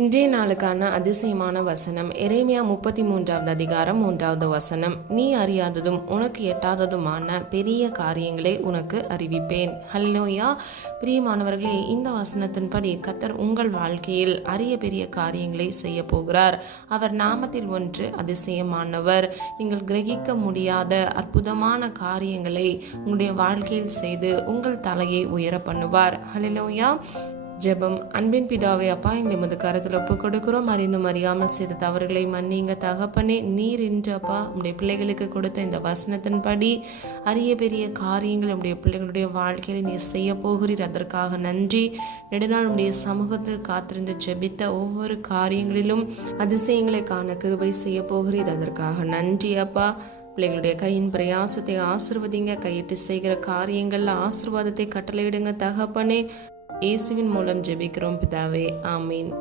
இன்றைய நாளுக்கான அதிசயமான வசனம் எரேமியா 33வது அதிகாரம் 3வது வசனம். நீ அறியாததும் உனக்கு எட்டாததுமான பெரிய காரியங்களை உனக்கு அறிவிப்பேன். ஹல்லேலூயா. பிரியமானவர்களே, இந்த வசனத்தின்படி கர்த்தர் உங்கள் வாழ்க்கையில் அரிய பெரிய காரியங்களை செய்ய போகிறார். அவர் நாமத்தில் ஒன்று அதிசயமானவர். நீங்கள் கிரகிக்க முடியாத அற்புதமான காரியங்களை உங்களுடைய வாழ்க்கையில் செய்து உங்கள் தலையை உயர பண்ணுவார். ஹல்லேலூயா. ஜெபம். அன்பின் பிதாவே, அப்பா, எங்களை உமது கரத்தில் ஒப்பு கொடுக்கிறோம். அறிந்தும் அறியாமல் செய்த தவறுகளை மன்னிங்க தகப்பனே. நீர் இன்று அப்பா உடைய பிள்ளைகளுக்கு கொடுத்த இந்த வசனத்தின்படி அரிய பெரிய காரியங்கள் உடைய பிள்ளைகளுடைய வாழ்க்கையில் நீர் செய்ய போகிறீர். அதற்காக நன்றி. நெடுநாள் உடைய சமூகத்தில் காத்திருந்து ஜெபித்த ஒவ்வொரு காரியங்களிலும் அதிசயங்களை காண கிருபை செய்ய போகிறீர். அதற்காக நன்றி அப்பா. பிள்ளைகளுடைய கையின் பிரயாசத்தை ஆசீர்வதிங்க. கையிட்டு செய்கிற காரியங்கள்ல ஆசீர்வாதத்தை கட்டளையிடுங்க தகப்பனே. இயேசுவின் மூலம் ஜெபிக்கிறோம் பிதாவே, ஆமீன்.